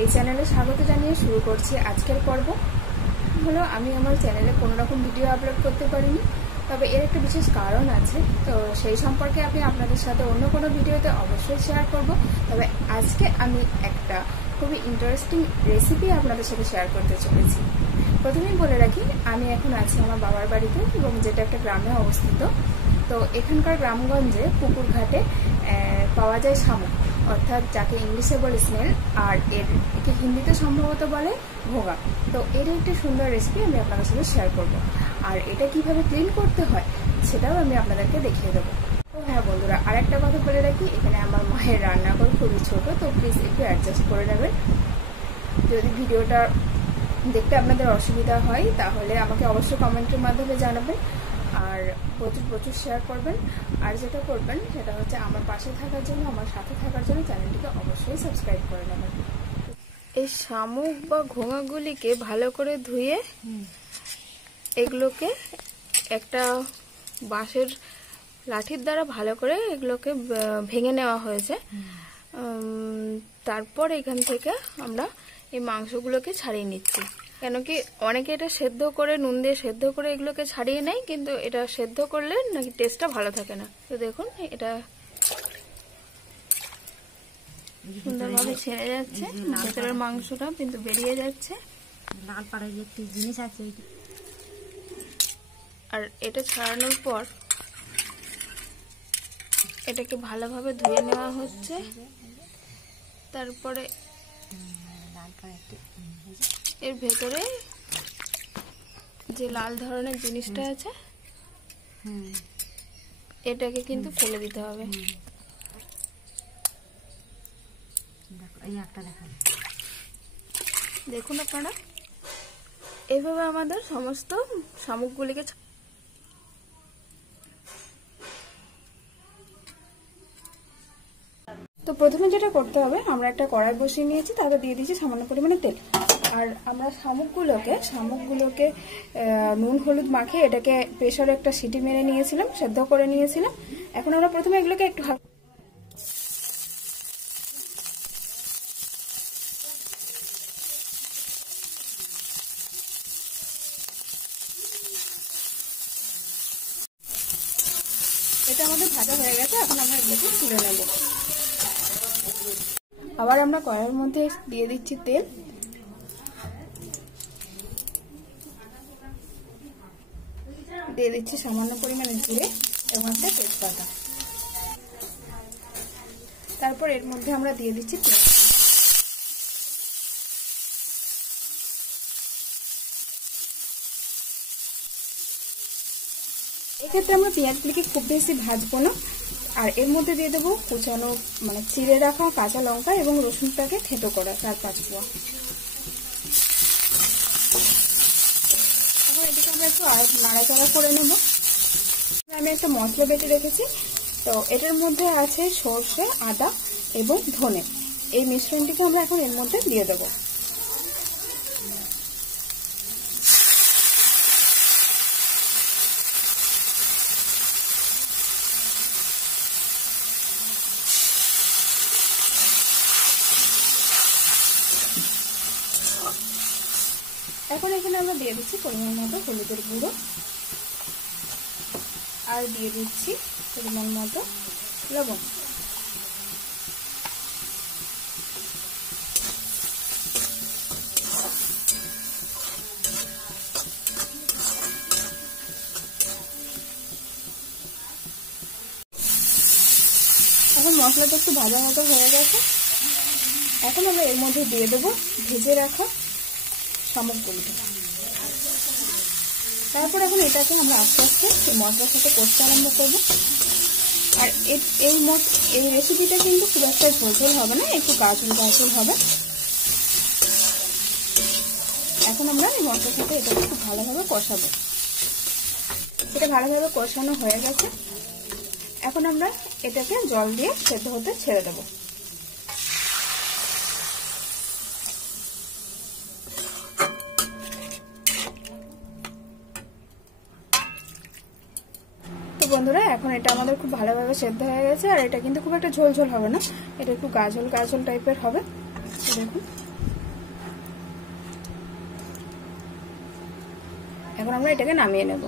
এই চ্যানেলে স্বাগত জানিয়ে শুরু করছি আজকের পর্ব। হলো আমি আমার চ্যানেলে কোনো রকম ভিডিও আপলোড করতে পারিনি, তবে এর একটা বিশেষ কারণ আছে। তো সেই সম্পর্কে আমি আপনাদের সাথে অন্য কোনো ভিডিওতে অবশ্যই শেয়ার করব। তবে আজকে আমি একটা খুবই ইন্টারেস্টিং রেসিপি আপনাদের সাথে শেয়ার করতে চলেছি। প্রথমেই বলে রাখি, আমি এখন আছি আমার বাবার বাড়িতে, এবং যেটা একটা গ্রামে অবস্থিত। তো এখানকার গ্রামগঞ্জে পুকুর ঘাটে পাওয়া যায় শামুক, অর্থাৎ যাকে ইংলিশে বলে স্নেল, আর একে হিন্দিতে সম্ভবত বলে ঘোঙা। তো এর একটি সুন্দর রেসিপি আমি আপনাদের সাথে শেয়ার করব, আর এটা কিভাবে ক্লিন করতে হয় সেটাও আমি আপনাদেরকে দেখিয়ে দেবো। তো হ্যাঁ বন্ধুরা, আর একটা কথা বলে রাখি, এখানে আমার মায়ের রান্নাঘর খুবই ছোট, তো প্লিজ একটু অ্যাডজাস্ট করে নেবেন। যদি ভিডিওটা দেখতে আপনাদের অসুবিধা হয় তাহলে আমাকে অবশ্যই কমেন্টের মাধ্যমে জানাবেন, আর প্রচুর শেয়ার করবেন। আর যেটা করবেন সেটা হচ্ছে আমার পাশে থাকার জন্য, আমার সাথে থাকার জন্য চ্যানেলটিকে অবশ্যই সাবস্ক্রাইব করে নেবেন। এই শামুক বা ঘোঙাগুলিকে ভালো করে ধুয়ে এগুলোকে একটা বাঁশের লাঠির দ্বারা ভালো করে এগুলোকে ভেঙে নেওয়া হয়েছে। তারপর এখান থেকে আমরা এই মাংসগুলোকে ছাড়িয়ে নিচ্ছি, কেন কি অনেকে এটা সেদ্ধ করে নুন দিয়ে সেদ্ধ করে এগুলোকে ছাড়িয়ে নেয়, কিন্তু এটা সেদ্ধ করলে নাকি টেস্টটা ভালো থাকে না। তো দেখুন, এটা সুন্দরভাবে ছেড়ে যাচ্ছে, ভেতরের মাংসটা কিন্তু বেরিয়ে যাচ্ছে। লাল পাড়ার একটি জিনিস আছে, আর এটা ছাড়ানোর পর এটাকে ভালোভাবে ধুয়ে নেওয়া হচ্ছে। তারপরে এর ভেতরে যে লাল ধরনের জিনিসটা আছে এটাকে কিন্তু ফেলে দিতে হবে। দেখুন আপনারা, এইভাবে আমাদের সমস্ত শামুকগুলিকে তো প্রথমে যেটা করতে হবে, আমরা একটা কড়াই বসিয়ে নিয়েছি, তাতে দিয়ে দিয়েছি সামান্য পরিমাণে তেল। আর আমরা শামুকগুলোকে নুন হলুদ মাখিয়ে এটাকে প্রেসারে একটা সিটি মেরে নিয়েছিলাম, সেদ্ধ করে নিয়েছিলাম। এখন আমরা প্রথমে এগুলোকে একটু এটা আমাদের ভাজা হয়ে গেছে। এখন আমরা এগুলোকে তুলে নেব। আবার আমরা কড়াইয়ের মধ্যে দিয়ে দিচ্ছি তেল, দিয়ে দিচ্ছি সামান্য পরিমাণে জিরে এবং একটা তেজপাতা। তারপর এর মধ্যে আমরা দিয়ে দিচ্ছি পেঁয়াজ। এক্ষেত্রে আমরা পেঁয়াজগুলিকে খুব বেশি ভাজবো না, আর এর মধ্যে দিয়ে দেবো কুচানো চিড়ে রাখা কাঁচা লঙ্কা এবং রসুনটাকে থেঁতো করা 4-5 কোয়া। এখন এদিকে আমরা একটু নাড়াচাড়া করে নেব। আমি একটা মশলা বেটে রেখেছি, তো এটার মধ্যে আছে সর্ষে, আদা এবং ধনে। এই মিশ্রণটিকে আমরা এখন এর মধ্যে দিয়ে দেবো। এখন এখানে আমরা দিয়ে দিচ্ছি পরিমাণ মতো হলুদের গুঁড়ো, আর দিয়ে দিচ্ছি পরিমাণ মতো লবণ। এখন মশলাটা একটু ভাজা মতো হয়ে গেছে। এখন আমরা এর মধ্যে দিয়ে দেবো ভেজে রাখা শামুকগুলিকে। তারপর এখন এটাকে আমরা আস্তে আস্তে এই মশলার সাথে কষতে আরম্ভ করবো। আর এই রেসিপিটা কিন্তু খুব একটা ঝোলঝোল হবে না, একটু গাছল হবে। এখন আমরা এই মশলার সাথে এটাকে খুব ভালোভাবে কষাবো। এটা ভালোভাবে কষানো হয়ে গেছে। এখন আমরা এটাকে জল দিয়ে সেদ্ধ হতে ছেড়ে দেবো। তো বন্ধুরা, এখন এটা আমাদের খুব ভালোভাবে সেদ্ধ হয়ে গেছে, আর এটা কিন্তু খুব একটা ঝোল ঝোল হবে না, এটা একটু গাজল টাইপের হবে। দেখুন এখন আমরা এটাকে নামিয়ে নেব।